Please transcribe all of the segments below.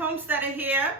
Homesteader here.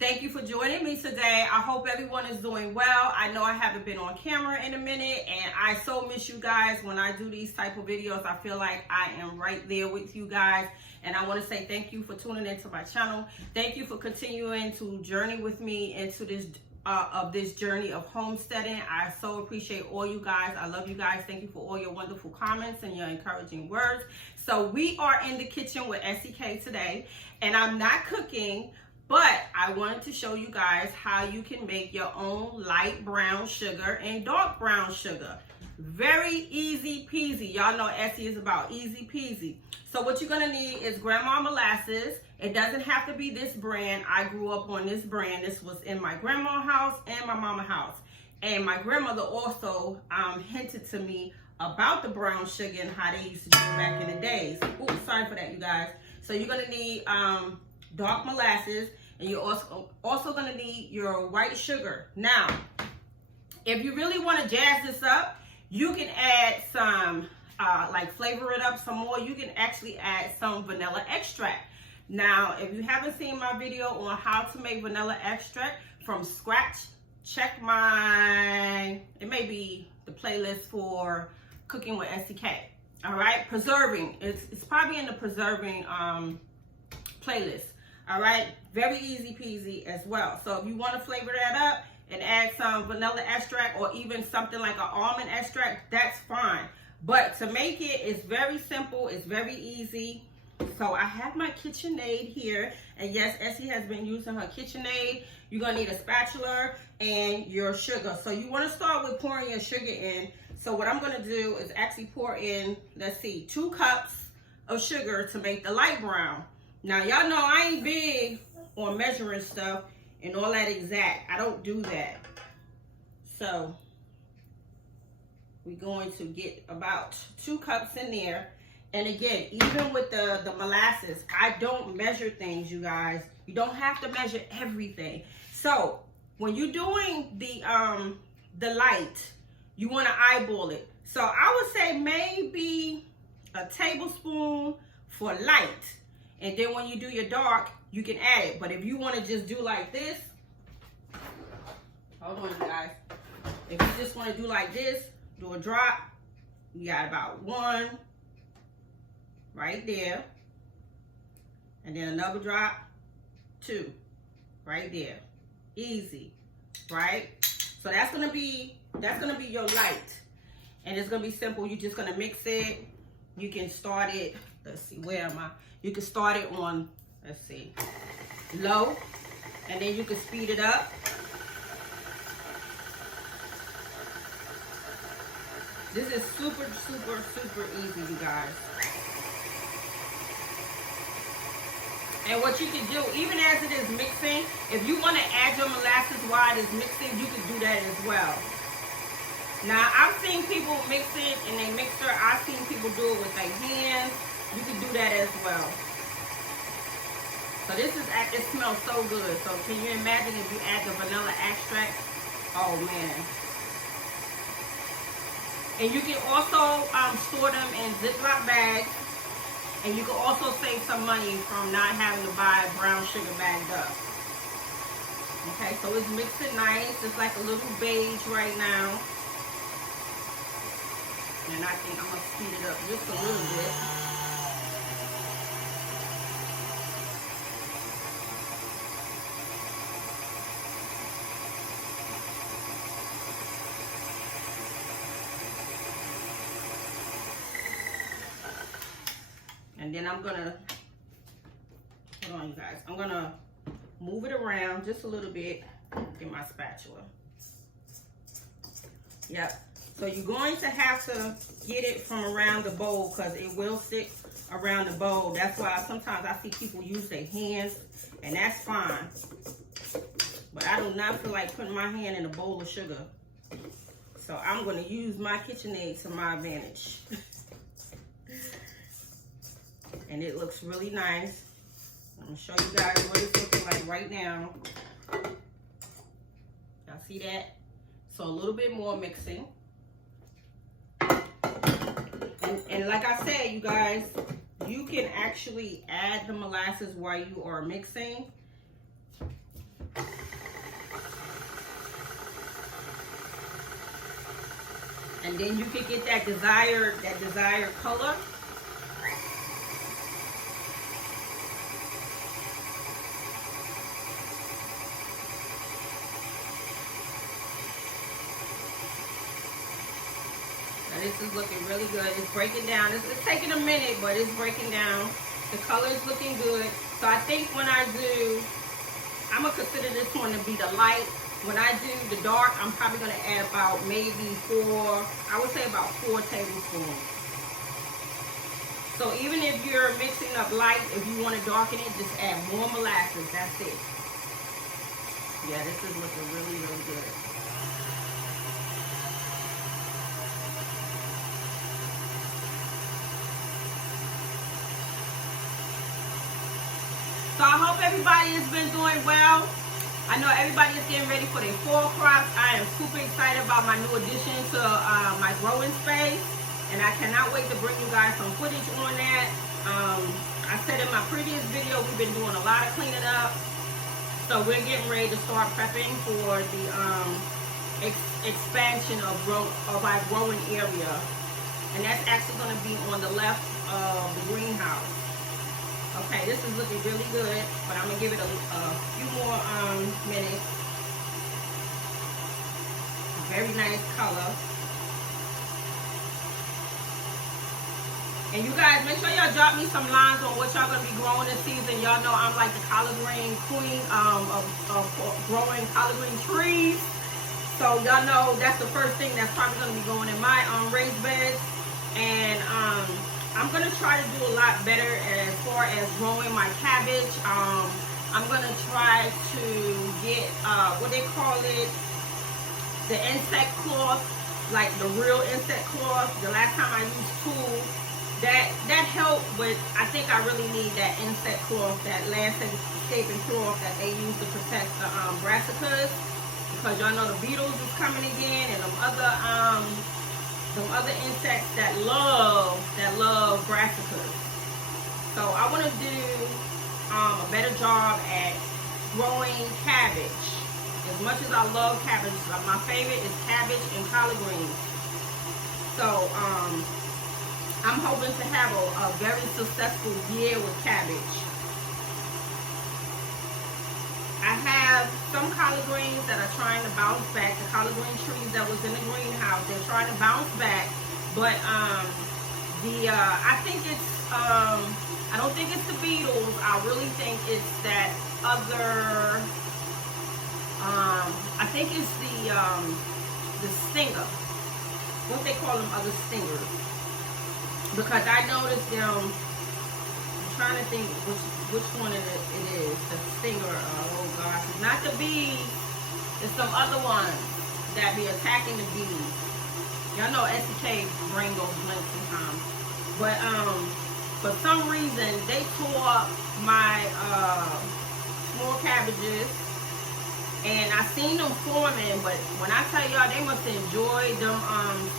Thank you for joining me today. I hope everyone is doing well. I know I haven't been on camera in a minute, and I so miss you guys. When I do these type of videos, I feel like I am right there with you guys. And I want to say thank you for tuning into my channel. Thank you for continuing to journey with me into this journey of homesteading. I so appreciate all you guys. I love you guys. Thank you for all your wonderful comments and your encouraging words. So we are in the kitchen with SEK today, and I'm not cooking, but I wanted to show you guys how you can make your own light brown sugar and dark brown sugar. Very easy peasy. Y'all know Essie is about easy peasy. So what you're gonna need is grandma molasses. It doesn't have to be this brand. I grew up on this brand. This was in my grandma's house and my mama's house. And my grandmother also hinted to me about the brown sugar and how they used to do it back in the days. Oh, sorry for that, you guys. So you're gonna need dark molasses, and you're also gonna need your white sugar. Now, if you really want to jazz this up, you can add some, like flavor it up some more. You can actually add some vanilla extract. Now, if you haven't seen my video on how to make vanilla extract from scratch, check it may be the playlist for cooking with SEK. All right, preserving, it's probably in the preserving playlist. All right, very easy peasy as well. So if you want to flavor that up and add some vanilla extract or even something like an almond extract, that's fine. But to make it, it's very simple, it's very easy. So I have my KitchenAid here, and yes, Essie has been using her KitchenAid. You're gonna need a spatula and your sugar. So you wanna start with pouring your sugar in. So what I'm gonna do is actually pour in, let's see, 2 cups of sugar to make the light brown. Now y'all know I ain't big on measuring stuff and all that exact. I don't do that. So we're going to get about 2 cups in there. And again, even with the molasses, I don't measure things, you guys. You don't have to measure everything. So when you're doing the light, you want to eyeball it. So I would say maybe a tablespoon for light. And then when you do your dark, you can add it. But if you want to just do like this, hold on, you guys. If you just want to do like this, do a drop, you got about 1 right there, and then another drop, 2 right there. Easy, right? So that's gonna be your light, and it's gonna be simple. You're just gonna mix it. You can start it, let's see, where am I? You can start it on, let's see, low, and then you can speed it up. This is super, super, super easy, you guys. And what you can do, even as it is mixing, if you want to add your molasses while it is mixing, you can do that as well. Now, I've seen people mix it in a mixer. I've seen people do it with their hands. You can do that as well. So it smells so good. So can you imagine if you add the vanilla extract? Oh man. And you can also store them in Ziploc bags. And you can also save some money from not having to buy brown sugar bagged up. Okay, so it's mixing nice. It's like a little beige right now. And I think I'm gonna speed it up just a little bit. And then I'm gonna, hold on you guys, I'm gonna move it around just a little bit. Get my spatula. Yep. So you're going to have to get it from around the bowl because it will stick around the bowl. That's why sometimes I see people use their hands, and that's fine. But I do not feel like putting my hand in a bowl of sugar. So I'm gonna use my KitchenAid to my advantage. And it looks really nice. I'm gonna show you guys what it's looking like right now. Y'all see that? So a little bit more mixing. And like I said, you guys, you can actually add the molasses while you are mixing. And then you can get that desired color. Now this is looking really good. It's breaking down. It's taking a minute, but it's breaking down. The color is looking good. So I think when I do, I'm gonna consider this one to be the light. When I do the dark, I'm probably gonna add about maybe 4, I would say about 4 tablespoons. So even if you're mixing up light, if you want to darken it, just add more molasses. That's it. Yeah, this is looking really, really good. So I hope everybody has been doing well. I know everybody is getting ready for their fall crops. I am super excited about my new addition to my growing space. And I cannot wait to bring you guys some footage on that. I said in my previous video, we've been doing a lot of cleaning up. So we're getting ready to start prepping for the expansion of our growing area. And that's actually going to be on the left of the greenhouse. Okay, this is looking really good, but I'm going to give it a few more minutes. Very nice color. And you guys, make sure y'all drop me some lines on what y'all going to be growing this season. Y'all know I'm like the collard green queen of growing collard green trees. So y'all know that's the first thing that's probably going to be going in my raised beds. And I'm going to try to do a lot better as far as growing my cabbage. I'm going to try to get, what they call it, the insect cloth, like the real insect cloth. The last time I used tulle, that helped, but I think I really need that insect cloth, that landscaping cloth that they use to protect the brassicas, because y'all know the beetles is coming again, and them other insects that love brassicas. So I want to do a better job at growing cabbage. As much as I love cabbage, my favorite is cabbage and collard greens. So I'm hoping to have a very successful year with cabbage. I have some collard greens that are trying to bounce back. The collard green trees that was in the greenhouse, they're trying to bounce back. But I think it's, I don't think it's the beetles. I really think it's that other, I think it's the stinger. What they call them, other stingers. Because I noticed them, I'm trying to think which one it is, the stinger. Oh gosh, it's not the bees, it's some other ones that be attacking the bees. Y'all know SDK brain goes blank sometimes. But for some reason they tore up my small cabbages, and I seen them forming, but when I tell y'all, they must enjoy them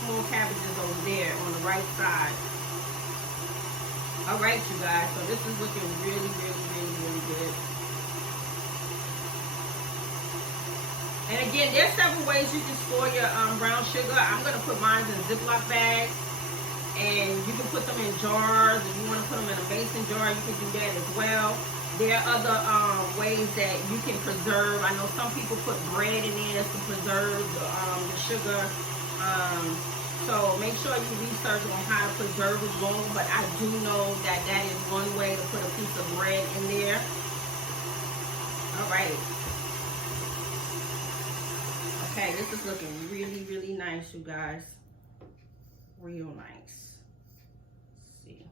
small cabbages over there on the right side. Alright, you guys, so this is looking really, really, really, really good. And again, there's several ways you can store your brown sugar. I'm going to put mine in Ziploc bags, and you can put them in jars. If you want to put them in a mason jar, you can do that as well. There are other ways that you can preserve. I know some people put bread in there to preserve the sugar. So make sure you research on how to preserve it long, but I do know that that is one way to put a piece of bread in there. All right. Okay, this is looking really, really nice, you guys. Real nice. Let's see.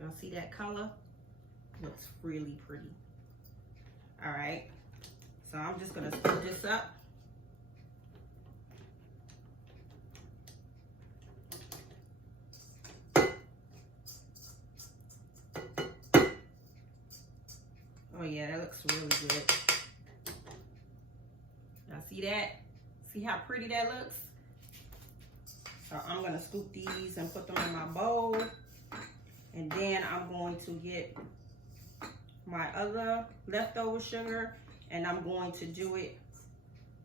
Y'all see that color? Looks really pretty. All right. So I'm just going to stir this up. Oh yeah, that looks really good. Y'all see that? See how pretty that looks? So I'm gonna scoop these and put them in my bowl. And then I'm going to get my other leftover sugar, and I'm going to do it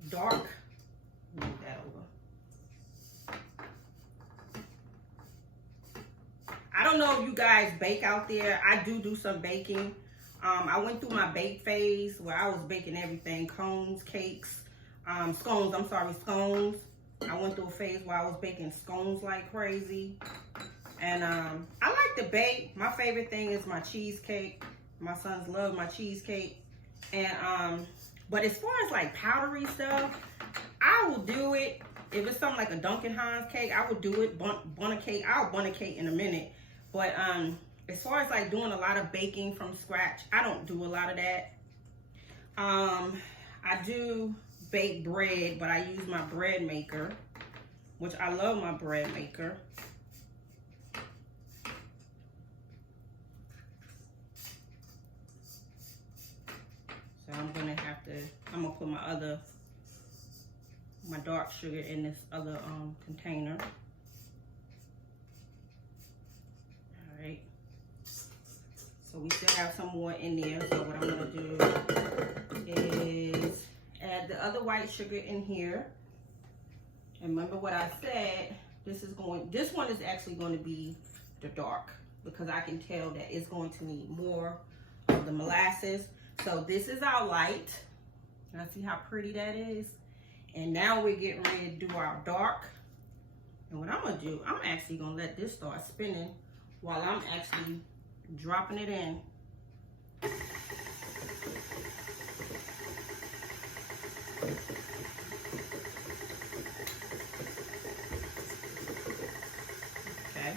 dark. Move that over. I don't know if you guys bake out there. I do some baking. I went through my bake phase where I was baking everything, cones, cakes, scones, I'm sorry, scones. I went through a phase where I was baking scones like crazy. And I like to bake. My favorite thing is my cheesecake. My sons love my cheesecake. And but as far as like powdery stuff, I will do it. If it's something like a Duncan Hines cake, I would do it. Bun a cake. I'll bun a cake in a minute. But as far as like doing a lot of baking from scratch, I don't do a lot of that. I do bake bread, but I use my bread maker, which I love my bread maker. So I'm gonna put my dark sugar in this other container. All right. So we still have some more in there. So what I'm gonna do is add the other white sugar in here. And remember what I said, this one is actually going to be the dark, because I can tell that it's going to need more of the molasses. So this is our light. Now see how pretty that is? And now we're getting ready to do our dark. And what I'm gonna do, I'm actually gonna let this start spinning while I'm actually dropping it in. Okay.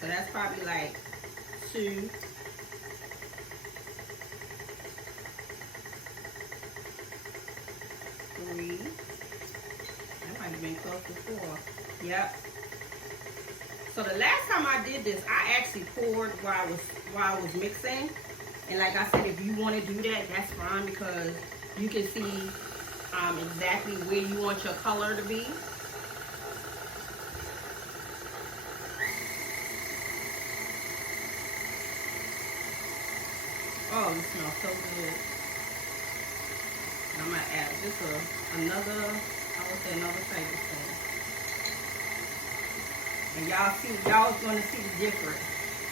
So that's probably like 2. That might have been close to 4. Yep. So the last time I did this, I actually poured while I was mixing. And like I said, if you want to do that, that's fine, because you can see exactly where you want your color to be. Oh, it smells so good. I'm gonna add just another tablespoon. And y'all gonna see the difference.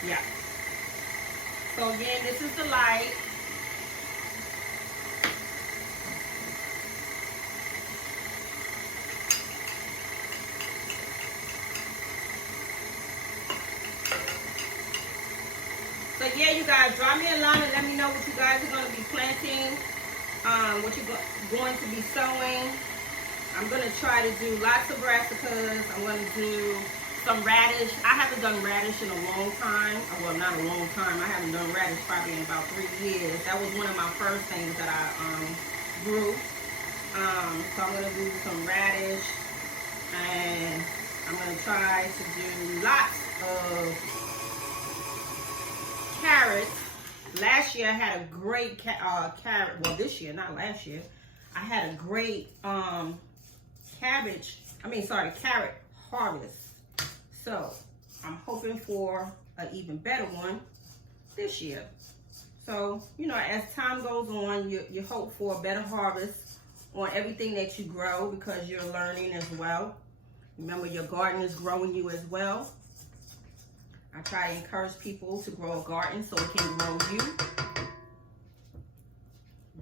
Yeah. So again, this is the light. So yeah, you guys, drop me a line and let me know what you guys are gonna be planting. What you're going to be sowing. I'm going to try to do lots of brassicas. I'm going to do some radish. I haven't done radish in a long time. Well, not a long time. I haven't done radish probably in about 3 years. That was one of my first things that I grew. So I'm going to do some radish. And I'm going to try to do lots of carrots. Last year I had a great carrot, well this year, not last year, I had a great carrot harvest. So I'm hoping for an even better one this year. So, you know, as time goes on, you hope for a better harvest on everything that you grow, because you're learning as well. Remember, your garden is growing you as well. I try to encourage people to grow a garden so it can grow you.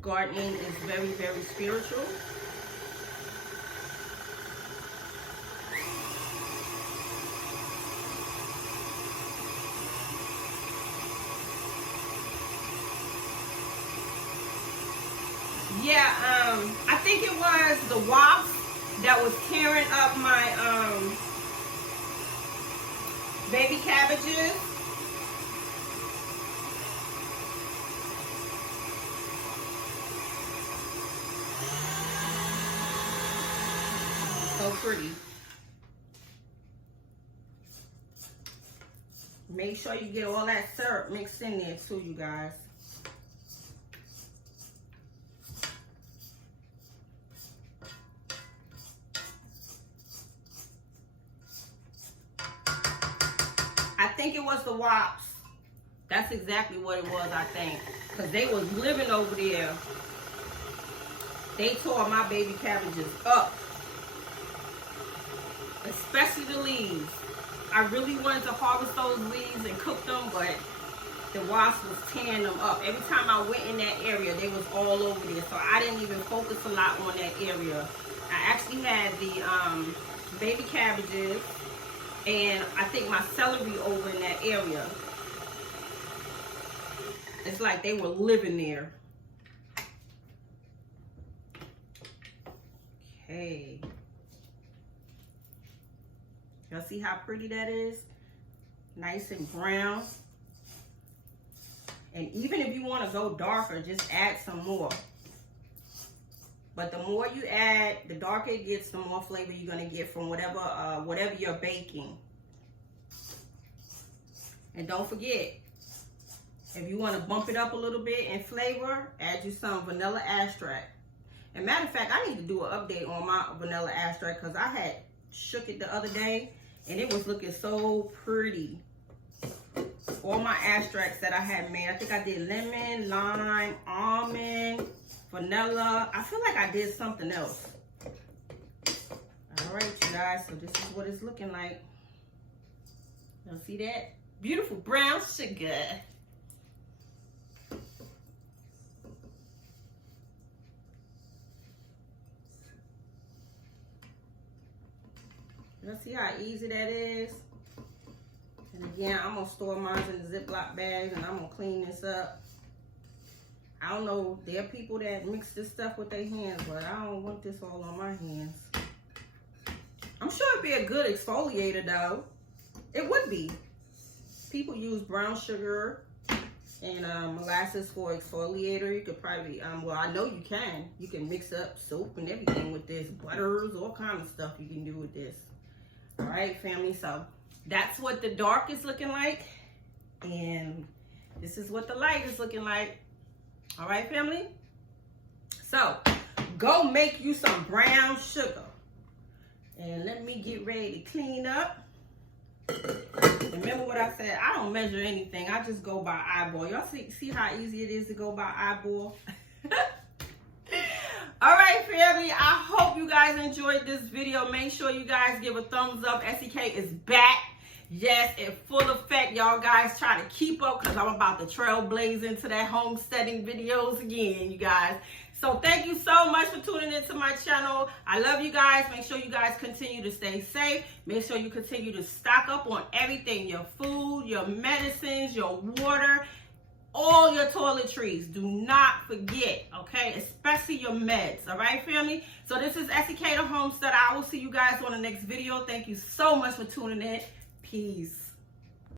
Gardening is very, very spiritual. Yeah, I think it was the wasp that was tearing up my baby cabbages. So pretty. Make sure you get all that syrup mixed in there too, you guys. I think it was the wasps. That's exactly what it was, I think. Because they was living over there. They tore my baby cabbages up. the leaves. I really wanted to harvest those leaves and cook them, but the wasp was tearing them up. Every time I went in that area, they was all over there. So I didn't even focus a lot on that area. I actually had the baby cabbages and I think my celery over in that area. It's like they were living there. Okay. Y'all see how pretty that is? Nice and brown. And even if you want to go darker, just add some more. But the more you add, the darker it gets, the more flavor you're going to get from whatever you're baking. And don't forget, if you want to bump it up a little bit in flavor, add you some vanilla extract. And matter of fact, I need to do an update on my vanilla extract because I had shook it the other day and it was looking so pretty. All my extracts that I had made, I think I did lemon, lime, almond, vanilla. I feel like I did something else. All right, you guys, so this is what it's looking like. Y'all see that? Beautiful brown sugar. Y'all see how easy that is? And again, I'm gonna store mine in the Ziploc bags and I'm gonna clean this up. I don't know, there are people that mix this stuff with their hands, but I don't want this all on my hands. I'm sure it'd be a good exfoliator though. It would be. People use brown sugar and molasses for exfoliator. You could probably, well, I know you can. You can mix up soap and everything with this, butters, all kinds of stuff you can do with this. All right, family, so that's what the dark is looking like. And this is what the light is looking like. All right, family? So, go make you some brown sugar. And let me get ready to clean up. Remember what I said, I don't measure anything. I just go by eyeball. Y'all see how easy it is to go by eyeball? All right, family, I hope you guys enjoyed this video. Make sure you guys give a thumbs up. SEK is back. Yes, in full effect. Y'all guys try to keep up because I'm about to trailblaze into that homesteading videos again, you guys. So thank you so much for tuning into my channel. I love you guys. Make sure you guys continue to stay safe. Make sure you continue to stock up on everything. Your food, your medicines, your water, all your toiletries. Do not forget, okay? Especially your meds, all right, family? So this is SEK the Homestead. I will see you guys on the next video. Thank you so much for tuning in. Peace.